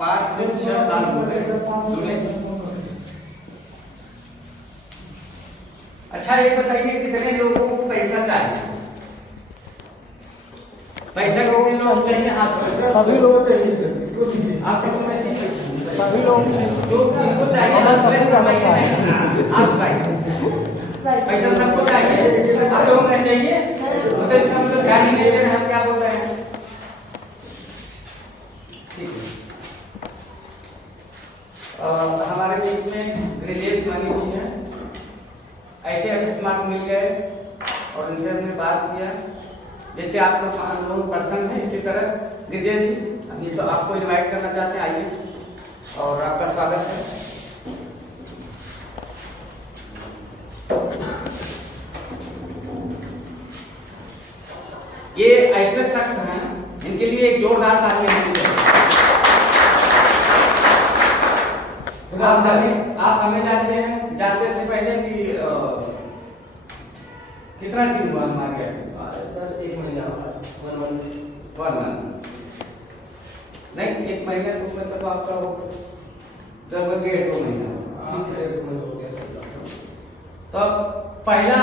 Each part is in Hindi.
5 से 6 साल हो गए सुने। अच्छा ये बताइए कितने लोगों को पैसा चाहिए? पैसा कितने लोग चाहिए? हाथ पर सभी लोगों को चाहिए। आपसे तो मैं चाहिए सभी लोग जो जिनको चाहिए हमें सभी आप रहना चाहिए। आप भाई पैसा सबको चाहिए, आप लोगों को चाहिए मतलब इसका मतलब ध्यान ही नहीं दे रहे हैं, क्या बोल रहे हैं? ठीक है। हमारे बीच में ब्रिजेश मानी जी हैं, ऐसे अकस्मात मिल गए और उनसे हमने बात किया। जैसे आप लोग 5 लोग पर्सन हैं, इसी तरह ब्रिजेश जी अभी तो आपको इनवाइट करना चाहते हैं, आइए और आपका स्वागत है। ये ऐसे शख्स हैं, इनके लिए एक जोरदार तालियां होनी चाहिए। आप हमें जानते थे पहले कि कितना दिन हुआ हमारे सर 1 महीना 1 मंथ नहीं, 1 महीने तो मतलब आपका लगभग 1.5 महीना, ठीक है। तो पहला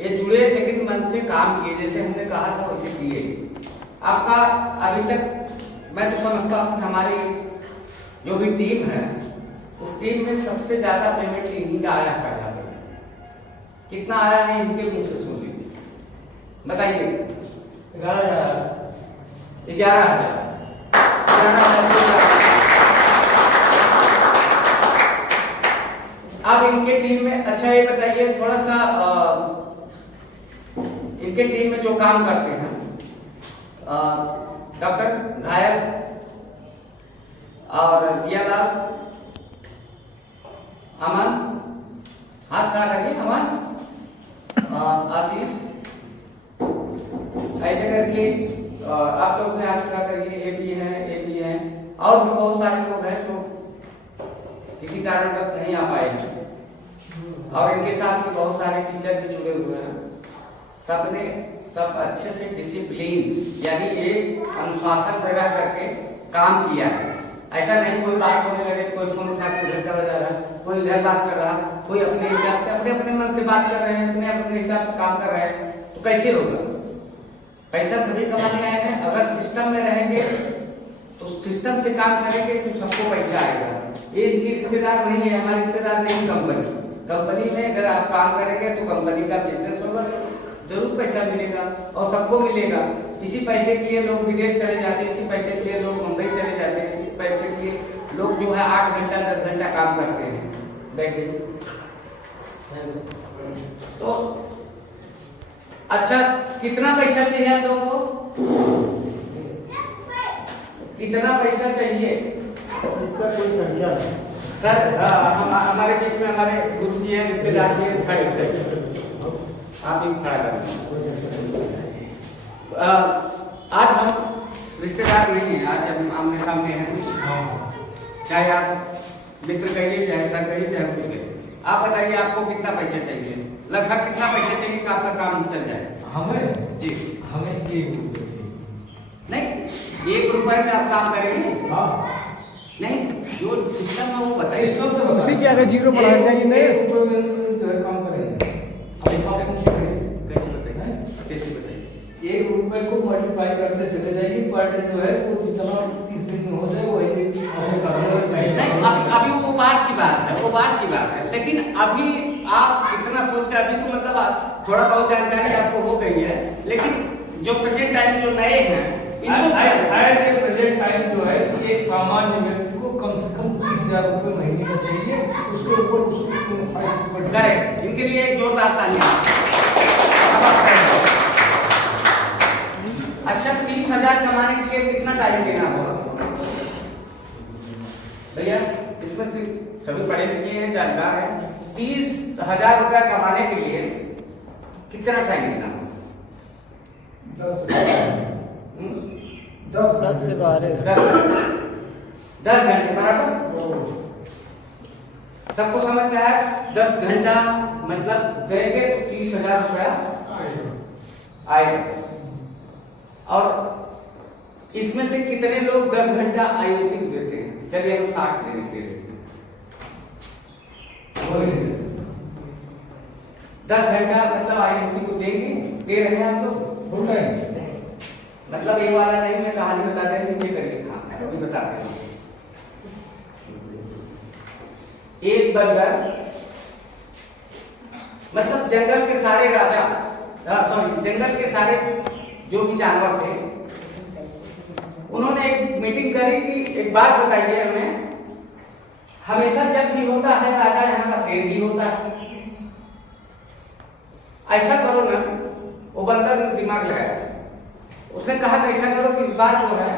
ये जुड़े लेकिन मन से काम किए, जैसे हमने कहा था वैसे किए। आपका अभी तक मैं तो समझता हूँ हमारी जो भी टीम है उस टीम में सबसे ज्यादा पेमेंट इन्हीं का आया है। पहला पेमेंट कितना आया है इनके मुंह से सुन लीजिए, बताइए। 11,000 अब इनके टीम में, अच्छा ये बताइए थोड़ा सा इनके टीम में जो काम करते हैं डॉक्टर घायल और जियालाल, अमन, हाथ खड़ा करिए, अमन, आशीष, ऐसे करके आप लोग हाथ खड़ा करिए। एपी है और भी बहुत सारे लोग हैं जो किसी कारणवश नहीं आ पाए हैं और इनके साथ में बहुत सारे टीचर भी जुड़े हुए हैं। सबने सब अच्छे से डिसिप्लिन यानी एक अनुशासन में रह करके काम किया है। ऐसा नहीं कोई बात होने लगे, कोई फोन उठा के उधर चला जा रहा है, कोई इधर बात कर रहा, कोई अपने हिसाब से अपने मन से बात कर रहे हैं, अपने हिसाब से काम कर रहे हैं, तो कैसे होगा? पैसा सभी कमाने आए हैं, अगर सिस्टम में रहेंगे तो सिस्टम से काम करेंगे तो सबको पैसा आएगा। ये इनकी रिश्तेदार नहीं है, हमारे रिश्तेदार नहीं, कंपनी में अगर आप काम करेंगे तो कंपनी का बिजनेस होगा, जरूर पैसा मिलेगा और सबको मिलेगा। इसी पैसे के लिए लोग विदेश चले जाते हैं, इसी पैसे के लिए लोग मुंबई चले जाते हैं, इसी पैसे के लिए लोग जो है 8 घंटा 10 घंटा काम करते हैं बैठे। तो अच्छा कितना पैसा चाहिए आप लोगों को? कितना पैसा चाहिए? इसका कोई संख्या नहीं सर। हमारे बीच में हमारे गुरु जी हैं, रिश्तेदार भी हैं, खड़े हैं, आप भी खड़ा करें। आज हम रिश्तेदार नहीं हैं, आज हम आमने सामने हैं, चाहे आप मित्र कहिए, चाहे सर कहिए, चाहे कुछ कहिए। आप बताइए आपको कितना पैसा चाहिए, लगभग कितना पैसा चाहिए कि आपका काम चल जाए? हमें जी हमें नहीं, 1 रुपए में आप काम करेंगे? हाँ नहीं, जो सिस्टम है वो बताइए। उसी के आगे 0 बढ़ा जाएंगे, नहीं रुपए में जो है काम करेंगे। कैसे बताइए? कैसे बताइए? 1 रुपए को मल्टीप्लाई करते चले जाएंगे, पर डे जो है वो जितना 30 दिन में हो जाए वो नहीं, अभी वो बात की बात है, वो बात की बात है, लेकिन अभी आप कितना सोच कर, अभी तो मतलब थोड़ा बहुत जानकारी आपको हो गई है, लेकिन जो प्रेजेंट टाइम जो नए हैं प्रेजेंट टाइम जो है कि एक सामान्य व्यक्ति को कम से कम 30,000 रुपए महीने का चाहिए, उसके ऊपर उसको करेक्ट। इनके लिए एक जोरदार तालियां। अच्छा 30,000 कमाने के लिए कितना टाइम देना होगा भैया? इसमें से सभी पढ़े लिखे हैं, जानकार हैं। 30,000 रुपया कमाने के लिए कितना टाइम देना होगा? 10 से 12 10 घंटे बराबर। सबको समझ में आया? 10 घंटा मतलब देंगे तो 30,000 रुपया आएगा। और इसमें से कितने लोग 10 घंटा आईओसी को देते हैं? चलिए हम 60 देने के लिए 10 घंटा मतलब आईओसी को देंगे, दे रहे हैं आप लोग फुल टाइम। मतलब ये वाला नहीं, मैं कहानी बता रहा हूँ, नीचे करके हाँ अभी बता रहे हैं। एक बंदर मतलब जंगल के सारे राजा, सॉरी जंगल के सारे जो भी जानवर थे, उन्होंने एक मीटिंग करी कि एक बात बताइए हमें, हमेशा जब भी होता है राजा यहाँ का शेर ही होता है, ऐसा करो ना। वो बंदर ने दिमाग लगाया, उसने कहा कि ऐसा करो कि इस बार जो है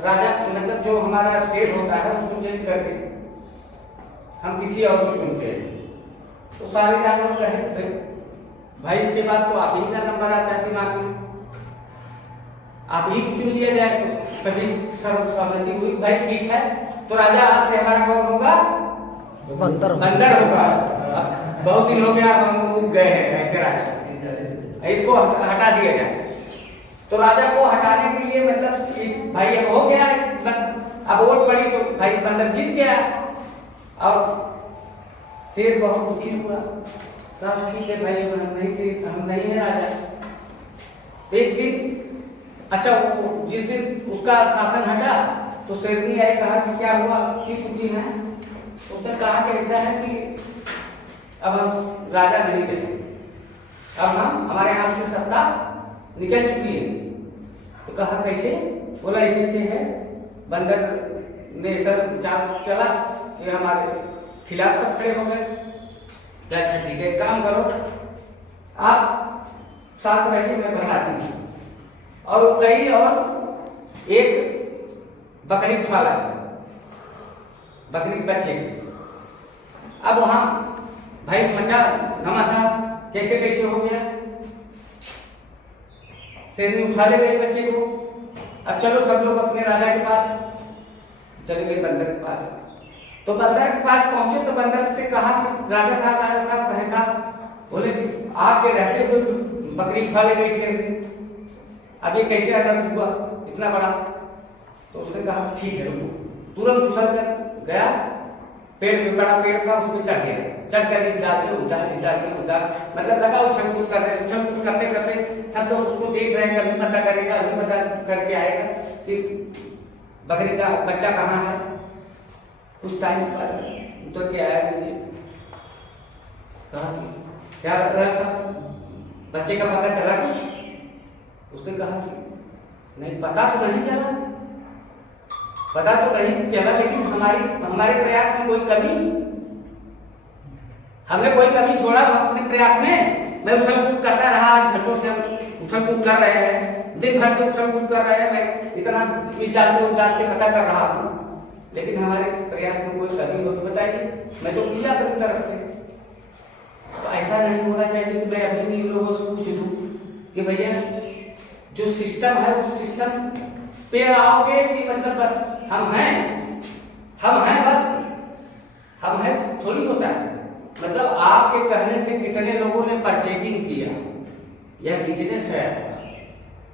राजा मतलब जो हमारा शेर होता है उसको चेंज करके हम किसी और को चुनते हैं। तो सारे जानवर कहे भाई इसके बाद तो आप ही का नंबर आता है दिमाग में, आप ही चुन लिया जाए। तो सभी सर्वसम्मति हुई, भाई ठीक है, तो राजा आज से हमारा कौन होगा? बंदर होगा। अब बहुत दिन हो गया हम उग गए हैं ऐसे राजा, इसको हटा दिया जाए। तो राजा को हटाने के लिए मतलब भाई अब हो गया, अब वोट पड़ी तो भाई बंदर जीत गया। और शेर बहुत दुखी हुआ, कहा ठीक है भाई हम नहीं है राजा। एक दिन अच्छा जिस दिन उसका शासन हटा तो शेरनी आई, कहा कि क्या हुआ, ठीक दुखी है? उसने कहा कि ऐसा है कि अब हम राजा नहीं रहे, अब हम हमारे हाथ से सत्ता निकल चुकी है। तो कहा कैसे? बोला इसी से है, बंदर ने सर चला कि हमारे खिलाफ सब खड़े हो गए। अच्छा ठीक है, काम करो आप साथ रहिए, मैं बताती हूँ। और वो गई और एक बकरी उठा लाई, बकरी के बच्चे। अब वहां भाई मचा घमासान, कैसे कैसे हो गया, शेरनी उठा ले गए बच्चे को। अब चलो सब लोग अपने राजा के पास चले गए, बंदर के पास। तो बंदर के पास पहुंचे तो बंदर से कहा कि राजा साहब कहेगा, बोले कि आपके रहते हुए बकरी खा ले गई शेरनी, अब ये कैसे अनर्थ हुआ इतना बड़ा? तो उसने कहा ठीक है रुको। तुरंत उछल कर गया, पेड़ पे बड़ा पेड़ था उसमें चढ़ गया, चढ़ कर इस डाल से उस डाल मतलब लगा उछल कूद करते करते सब लोग उसको देख रहे हैं, अभी पता करेगा, अभी पता करके आएगा कि बकरी का बच्चा कहाँ है। उस टाइम पर उतर के आया नीचे, कहा क्या सब बच्चे का पता चला कुछ? उसने कहा कि नहीं पता तो नहीं चला, लेकिन हमारे प्रयास में कोई कमी, हमने कोई कमी छोड़ा अपने प्रयास में। मैं उछल कूद करता रहा, आज घंटों से हम उछल कूद कर रहे हैं, दिन भर से उछल कूद कर रहे हैं, मैं इतना इस डाल से उस डाल के पता कर रहा हूँ, लेकिन हमारे प्रयास में कोई कमी हो तो बताइए, मैं तो किया अपनी तरफ से। तो ऐसा नहीं होना चाहिए कि मैं अभी भी लोगों से पूछ दूं कि भैया जो सिस्टम है उस सिस्टम पे आओगे कि मतलब बस हम हैं बस हम हैं थोड़ी होता है। मतलब आपके कहने से कितने लोगों ने परचेजिंग किया, यह बिजनेस है।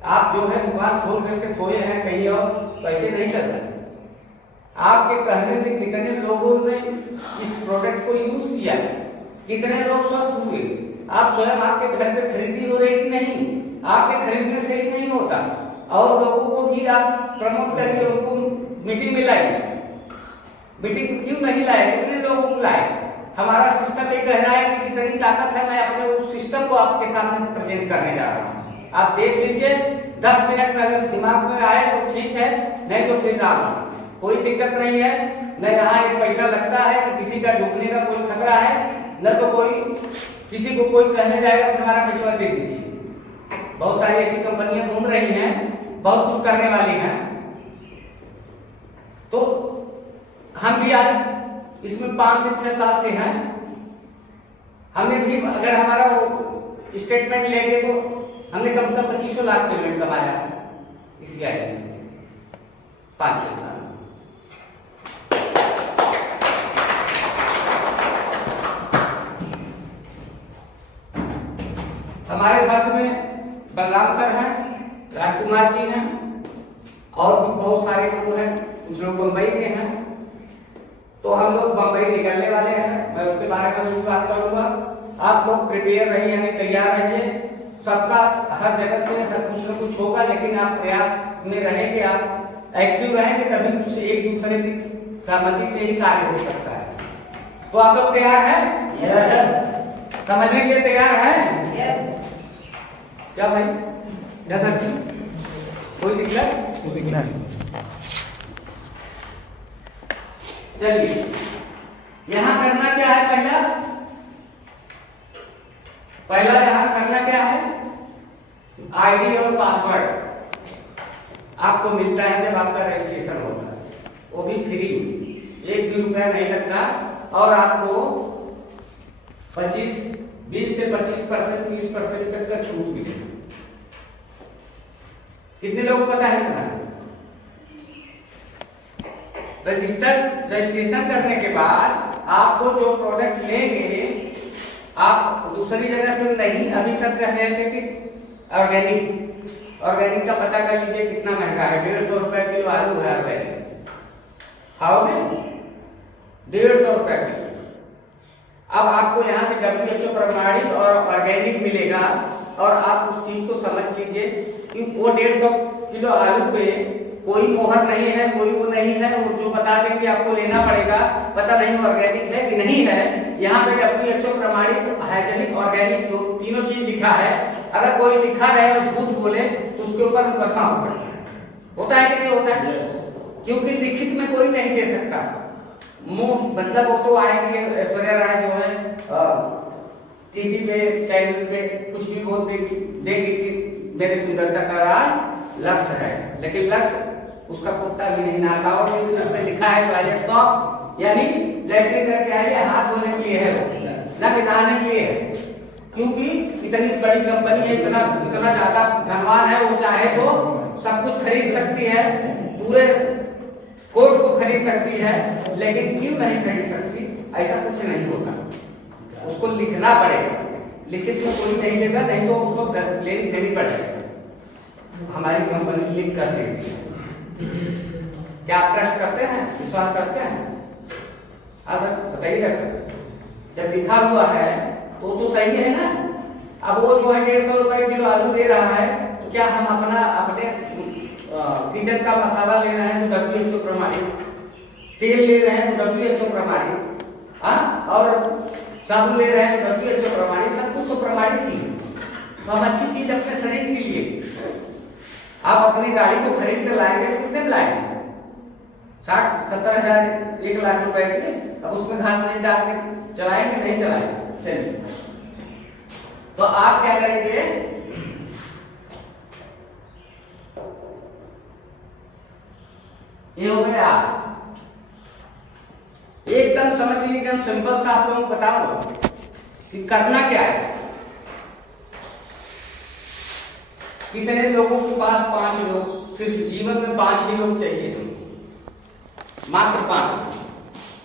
आप जो है दुकान खोल करके सोए हैं कहीं और, पैसे नहीं चल रहे। आपके कहने से कितने लोगों ने इस प्रोडक्ट को यूज किया, कितने लोग स्वस्थ हुए। आप स्वयं आपके घर पे खरीदी हो रही कि नहीं? आपके खरीदने से ही नहीं होता, और लोगों को भी आप प्रमोट करके लोगों को मीटिंग में लाए। मीटिंग क्यों नहीं लाए? कितने लोगों को लाए? हमारा सिस्टम ये कह रहा है कि कितनी ताकत है। मैं अपने उस सिस्टम को आपके सामने प्रेजेंट करने जा रहा हूँ, आप देख लीजिए। 10 मिनट में अगर दिमाग में आए तो ठीक है, नहीं तो फिर ना, कोई दिक्कत नहीं है। न यहाँ एक पैसा लगता है, न किसी का डूबने का कोई खतरा है, न तो कोई किसी को कोई कहने जाएगा कि हमारा पैसा दे दीजिए। बहुत सारी ऐसी कंपनियां घूम रही हैं, बहुत कुछ करने वाली हैं। तो हम भी आज इसमें 5 से 6 साल से हैं, हमें भी अगर हमारा वो स्टेटमेंट लेंगे तो हमने कम से कम 25 लाख पेमेंट कमाया है इसी आईडी से 5-6 साल। हमारे साथ में बलराम सर हैं, राजकुमार जी हैं, और भी बहुत सारे लोग हैं, कुछ लोग बम्बई में हैं, तो हम लोग बम्बई निकलने वाले हैं, मैं उसके बारे में कुछ बात करूंगा। आप लोग प्रिपेयर रहिए, यानी तैयार रहिए। सबका हर जगह से हर कुछ न कुछ होगा, लेकिन आप प्रयास में रहेंगे, आप एक्टिव रहेंगे, तभी एक दूसरे की सहमति से ही कार्य हो सकता है। तो आप लोग तैयार हैं? यस। समझने के लिए तैयार हैं? यस। क्या भाई? जैसा कोई दिक्कत? चलिए, यहां करना क्या है? पहला यहां करना क्या है? आईडी और पासवर्ड आपको मिलता है जब आपका रजिस्ट्रेशन होता है, वो भी फ्री, 1 भी रुपया नहीं लगता, और आपको 20 से 25%, 30% तक का छूट मिलेगा। कितने लोगों को पता है इतना? रजिस्ट्रेशन करने के बाद आपको जो प्रोडक्ट लेंगे, आप दूसरी जगह से नहीं, अभी सब कह रहे थे कि ऑर्गेनिक का पता कर लीजिए कितना महंगा है, 150 रुपए किलो आलू है ऑर्गेनिक, खाओगे? 150 रुपए किलो। अब आपको यहाँ से WHO प्रमाणित और ऑर्गेनिक मिलेगा, और आप उस चीज को समझ लीजिए कि वो 150 किलो आलू पे कोई मोहर नहीं है, कोई वो नहीं है, वो जो बता दें कि आपको लेना पड़ेगा, पता नहीं ऑर्गेनिक है कि नहीं है। यहाँ पे WHO प्रमाणित, हाइजेनिक, ऑर्गेनिक, तो तीनों चीज लिखा है। अगर कोई लिखा रहे और झूठ बोले तो उसके ऊपर मुकदमा हो सकता है। होता है कि नहीं होता है? क्योंकि लिखित में कोई नहीं दे सकता। मुंह मतलब वो तो आएंगे ऐश्वर्या राय जो है टीवी पे, चैनल पे कुछ भी बोल देगी कि मेरी सुंदरता का राज लक्ष्य है, लेकिन लक्ष्य उसका कुत्ता भी नहीं नहाता, और क्योंकि उस पर लिखा है टॉयलेट शॉप, यानी लैट्रिन करके आइए, हाथ धोने के लिए है, ना कि नहाने के लिए है। क्योंकि इतनी बड़ी कंपनी है, इतना ज्यादा धनवान है, वो चाहे तो सब कुछ खरीद सकती है, पूरे कोर्ट को खरीद सकती है, लेकिन क्यों नहीं खरीद सकती? ऐसा कुछ नहीं होता, उसको लिखना पड़ेगा, लिखित में कोई नहीं देगा, नहीं तो उसको देनी पड़ेगी। हमारी कंपनी लिख कर देती है। क्या आप ट्रस्ट करते हैं, विश्वास करते हैं? हाँ सर, बताइए डॉक्टर, जब लिखा हुआ है तो सही है ना? अब वो जो है 150 रुपए किलो आलू दे रहा है, तो क्या हम अपने किचन का मसाला ले रहे हैं तो WHO प्रमाणित, तेल ले रहे हैं तो WHO प्रमाणित, और साबुन ले रहे हैं तो WHO प्रमाणित, सब कुछ तो प्रमाणित ही है। तो हम अच्छी चीज अपने शरीर के लिए, आप अपनी गाड़ी को खरीद कर लाएंगे तो कितने में लाएंगे? 60-70 हजार, 1 लाख रुपए के। अब उसमें घास नहीं डाल के चलाएंगे, नहीं चलाएंगे? चलिए, तो आप क्या करेंगे? ये हो गया, एकदम समझ लीजिए कि हम सिंपल सा आप लोगों को बता दो कि करना क्या है। कितने लोगों के पास? 5 लोग, सिर्फ जीवन में 5 ही लोग चाहिए, मात्र 5।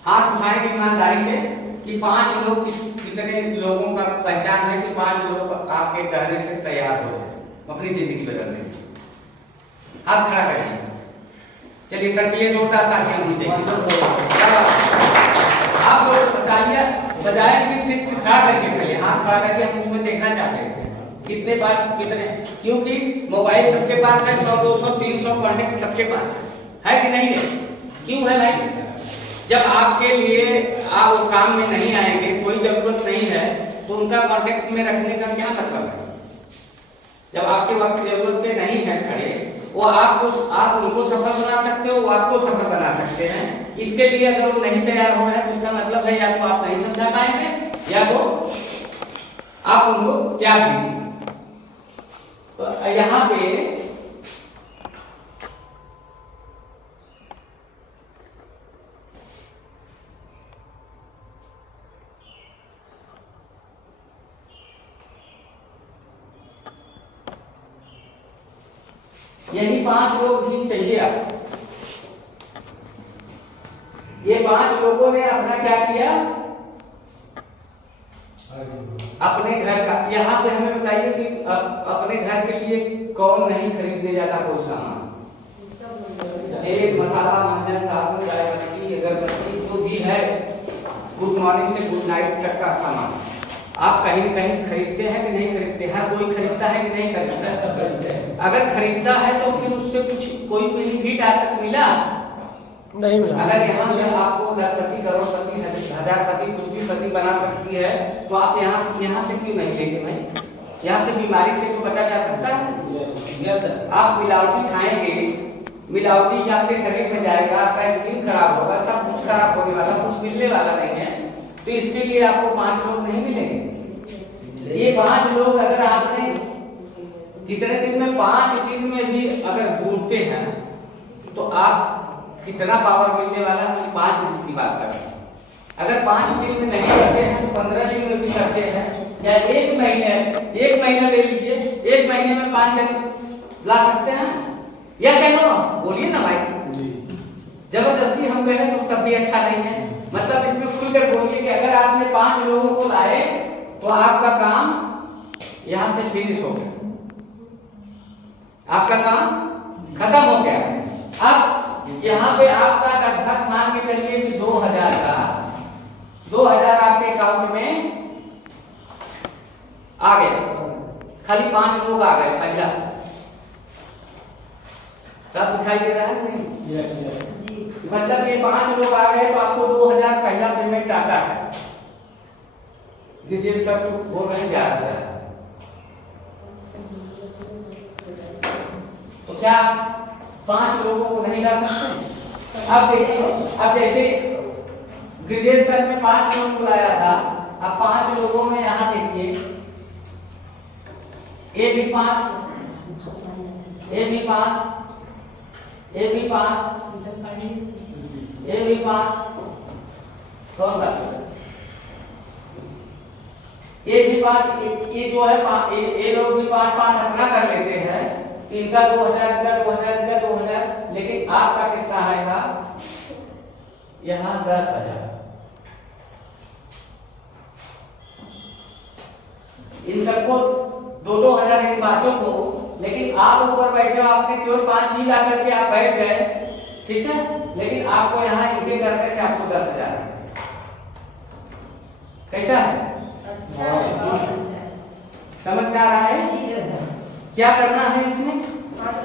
हाथ उठाएंगे ईमानदारी से कि 5 लोग, कितने लोगों का पहचान है कि 5 लोग आपके कहने से तैयार हो जाए अपनी जिंदगी बदलने की? हाथ खड़ा करिए। चलिए सर के लिए जोरदार तालियां होनी चाहिए। आप लोग तालियां बजाए कि खड़ा करके, पहले हाथ खड़ा करके हम उसमें देखना चाहते हैं कितने बार कितने, क्योंकि मोबाइल सबके पास है, 100, 200, 300 कॉन्टेक्ट सबके पास है कि नहीं है? क्यों है भाई? जब आपके लिए आप काम में नहीं आएंगे, कोई जरूरत नहीं है, तो उनका कॉन्टेक्ट में रखने का क्या मतलब है? जब आपके वक्त जरूरत पे नहीं है खड़े, वो आप उनको सफल बना सकते हो, वो आपको सफल बना सकते हैं। इसके लिए अगर वो नहीं तैयार हो रहा है तो इसका मतलब है या तो आप नहीं समझा पाएंगे या तो आप उनको त्याग दीजिए। तो यहाँ पे यही 5 लोग ही चाहिए आपको। ये 5 लोगों ने अपना क्या किया? अपने घर का, यहाँ पे हमें बताइए कि अपने घर के लिए कौन नहीं खरीदने जाता कोई सामान? तेल मसाला मंजन साबुन चाय पत्ती अगरबत्ती जो भी है गुड मॉर्निंग से गुड नाइट तक का सामान आप कहीं कहीं से खरीदते हैं कि नहीं खरीदते? हर कोई खरीदता है कि नहीं खरीदता है? सब खरीदते हैं। अगर खरीदता है तो फिर उससे कुछ कोई बेनिफिट आज तक मिला नहीं मिला। अगर यहाँ से आपको लखपति करोड़पति हजारपति कुछ भी पति बना सकती है तो आप यहाँ से क्यों नहीं लेंगे भाई? यहाँ से बीमारी से तो बचा जा सकता है। आप मिलावटी खाएंगे, मिलावटी आपके शरीर में जाएगा, आपका स्किन खराब होगा, सब कुछ खराब होने वाला, कुछ मिलने वाला नहीं है। तो इसके लिए आपको 5 लोग नहीं मिलेंगे। ये 5 लोग अगर आपने कितने दिन में 5 दिन में भी अगर ढूंढते हैं तो आप कितना पावर मिलने वाला है? 5 दिन की बात करें। अगर 5 दिन में नहीं करते हैं तो 15 दिन में भी करते हैं या 1 महीना ले लीजिए, 1 महीने में 5 जन ला सकते हैं या क्या? बोलिए ना भाई। जबरदस्ती हम कहें तो तब भी अच्छा नहीं है। मतलब इसमें खुलकर बोलिए कि अगर आपने 5 लोगों को लाए तो आपका काम यहां से फिनिश हो गया, आपका काम खत्म हो गया। अब यहाँ पे आपका लगभग मान के चलिए कि 2000 आपके अकाउंट में आ गए, खाली 5 लोग आ गए। पहला सब दिखाई दे रहा है नहीं? मतलब ये 5 लोग आ गए तो आपको 2000 पहला पेमेंट आता है। ये सब बोल रहे जा रहा है तो क्या 5 लोगों को नहीं ला सकते? अब देखिए, अब जैसे ग्रेजुएशन में 5 लोगों को लाया था, अब 5 लोगों में यहाँ देखिए ए भी 5, ए भी 5, ए भी 5, ए भी 5, कौन सा ए भी 5, ये जो है ए लोग भी 5 अपना कर लेते हैं, इनका 2000, इनका 2000, इनका 2000, लेकिन आपका कितना आएगा? यहाँ 10,000। इन सबको 2-2 इन बातों को, लेकिन आप ऊपर बैठे हो, आपने केवल 5 ही ला करके आप बैठ गए, ठीक है, लेकिन आपको यहाँ इनके करने से आपको 10,000। कैसा है? अच्छा है, बहुत अच्छा है। समझ में आ रहा है? क्या करना है इसमें?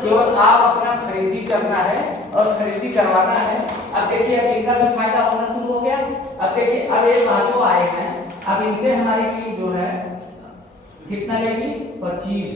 केवल आप अपना खरीदी करना है और खरीदी करवाना है। अब देखिए, अब इनका भी फायदा होना शुरू हो गया। अब देखिए, अब ये 5 आए हैं, अब इनसे हमारी टीम जो है कितना लेगी? 25।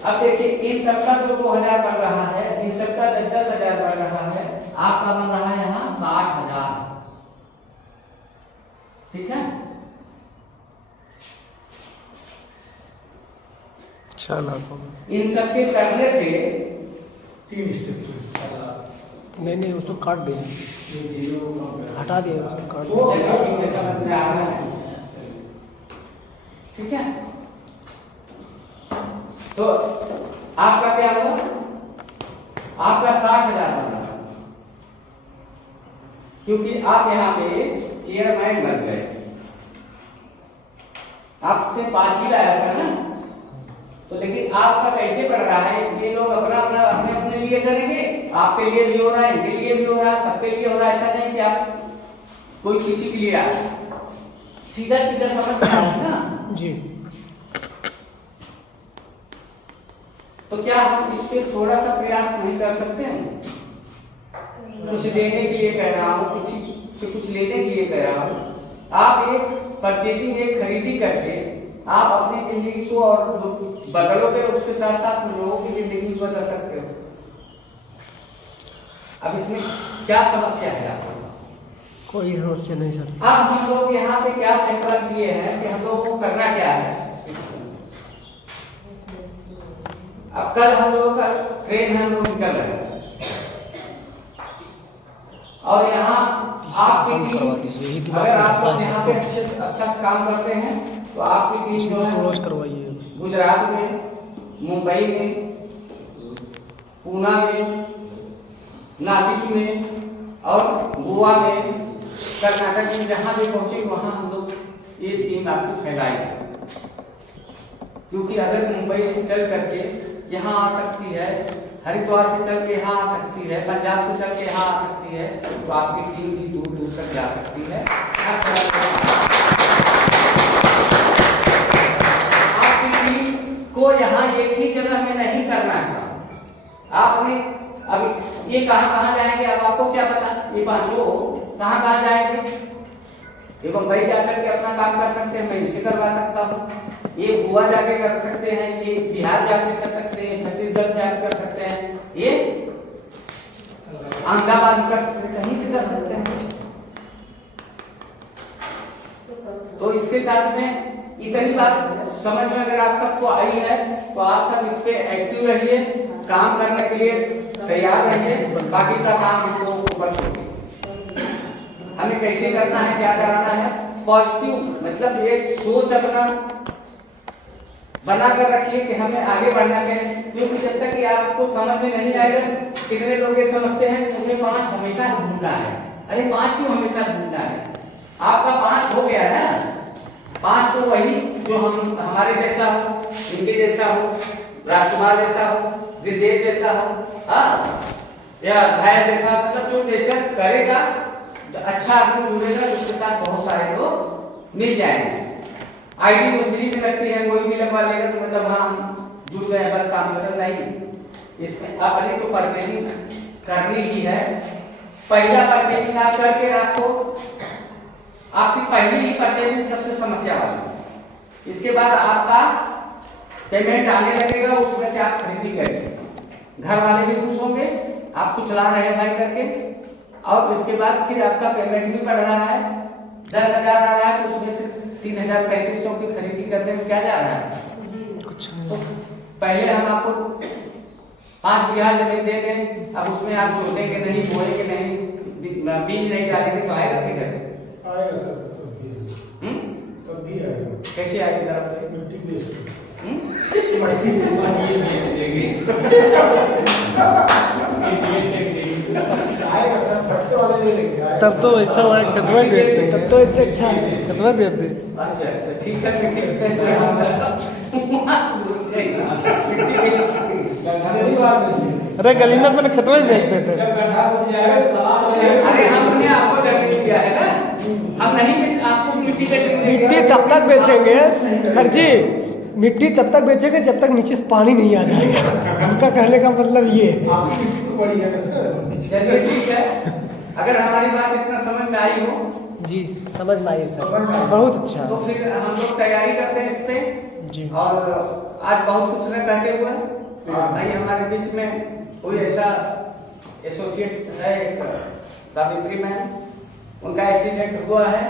अब देखिए, इन सबका जो 2000 बन रहा है, इन सबका 10,000 बन रहा है, आपका बन रहा है यहाँ 60,000। ठीक है, इन सबके करने से 3 स्टेप नहीं उसको काट देंगे, हटा दिए उसको काट समझ में आ रहा है? ठीक है, तो आपका क्या हुआ? आपका 60,000 बन रहा है, क्योंकि आप यहाँ पे चेयरमैन बन गए। आपसे 5 ही लाया था ना, तो लेकिन आपका कैसे बढ़ रहा है? ये लोग अपने अपने लिए करेंगे, आपके लिए भी हो रहा है, इनके लिए भी हो रहा है, सबके लिए हो रहा है। ऐसा नहीं कि आप कोई किसी के लिए आ, सीधा सीधा समझ में आ रहा है ना जी। तो क्या हम इस पे थोड़ा सा प्रयास नहीं कर सकते हैं? कुछ देने के लिए कह रहा हूँ, कुछ से कुछ लेने के लिए कह रहा हूँ। आप एक परचेजिंग, एक खरीदी करके आप अपनी जिंदगी को और बदलोगे, उसके साथ साथ लोगों की जिंदगी भी बदल सकते हो। अब इसमें क्या समस्या है आपको? कोई समस्या नहीं सर। अब हम लोग यहाँ पे क्या फैसला किए हैं कि हम लोगों को करना क्या है? अब कल हम लोगों का ट्रेन है, हम लोग निकल रहे हैं और यहाँ आपकी टीम, अगर आप लोग यहाँ से अच्छा से काम करते हैं तो आपकी टीम जो है करवाइए, गुजरात में, मुंबई में, पूना में, नासिक में और गोवा में कर्नाटक में जहाँ भी पहुंचे वहाँ हम लोग ये टीम आपकी फैलाएंगे। क्योंकि अगर मुंबई से चल करके यहाँ आ सकती है, हरिद्वार से चल के यहाँ आ सकती है, पंजाब से चल के यहाँ आ सकती है, तो आपकी टीम भी दूर दूर तक जा सकती है। आपकी टीम को यहाँ एक ही जगह में नहीं करना है। आपने अभी ये कहाँ जाएंगे, अब आपको क्या पता ये पांचों कहाँ जाएंगे। ये मुंबई जाकर के अपना काम कर सकते हैं, मैं इनसे करवा सकता हूँ। ये गोवा जाके कर सकते हैं, ये बिहार जाके कर सकते हैं, छत्तीसगढ़ जाके कर सकते हैं, ये अहमदाबाद कर सकते हैं, कहीं से कर सकते हैं। तो इसके साथ में इतनी बात समझ में अगर आप सबको आई है तो आप सब इस पे एक्टिव रहिए, काम करने के लिए तैयार रहिए। बाकी का काम हमको ऊपर छोड़िए। हमें कैसे करना है, क्या कराना है, पॉजिटिव मतलब एक सोच अपना बना कर रखिए कि हमें आगे बढ़ना है। क्योंकि जब तक कि आपको समझ में नहीं आएगा, कितने लोग ये समझते हैं मुझे 5 हमेशा ढूंढना है। अरे 5 क्यों हमेशा ढूंढना है? आपका 5 हो गया ना। 5 तो वही जो हम हमारे जैसा हो, इनके जैसा हो, राजकुमार जैसा हो, ब्रिजेश जैसा हो, या घायल जैसा, मतलब जो जैसा करेगा अच्छा आदमी ढूंढेगा, उसके साथ बहुत सारे लोग मिल जाएंगे। आईडी तो फ्री में लगती है, कोई भी लगवा लेगा तो मतलब हाँ जुड़ गए बस काम कर नहीं। इसमें अपनी तो परचेजिंग करनी ही है। पहला परचेजिंग आप करके आपको आपकी पहली ही परचेजिंग सबसे समस्या वाली। इसके बाद आपका पेमेंट आने लगेगा, उसमें से आप खरीदी करेंगे, घर वाले भी खुश होंगे, आप कुछ ला रहे हैं भाई करके। और उसके बाद फिर आपका पेमेंट भी बढ़ रहा है, 10,000 आ रहा है तो उसमें से 3,000-3,500 की खरीदी करने में क्या जा रहा है, कुछ तो पहले हम आपको 5 बीघा जमीन दे दें, अब उसमें आप सोचेंगे नहीं, बोएंगे नहीं, बीज नहीं डालेंगे तो आएगा फिर आएगा सर, तब भी आएगा। कैसे आएगी तरफ से? मिट्टी बेच मट्टी आएगा सर, भट्टे वाले ले लेंगे। तब तो ऐसा हुआ खतवा बेच देंगे, तब तो इससे अच्छा खतवा बेच दे। अच्छा ठीक है। अरे गली में अपने खतवा ही बेच देते। अरे हमने आपको जमीन दिया है ना, हम नहीं आपको मिट्टी मिट्टी तब तक बेचेंगे सर जी, मिट्टी तब तक बेचेंगे जब तक नीचे से पानी नहीं आ जाएगा। उनका कहने का मतलब ये है। आपकी मिट्टी तो बड़ी है सर। चलिए ठीक है, अगर हमारी बात इतना समझ में आई हो जी, समझ में आई सर, बहुत अच्छा। तो फिर हम लोग तैयारी करते हैं इस पे जी। और आज बहुत कुछ न कहते हुए भाई हमारे बीच में कोई ऐसा एसोसिएट है, एक सावित्री मैम, उनका एक्सीडेंट हुआ है।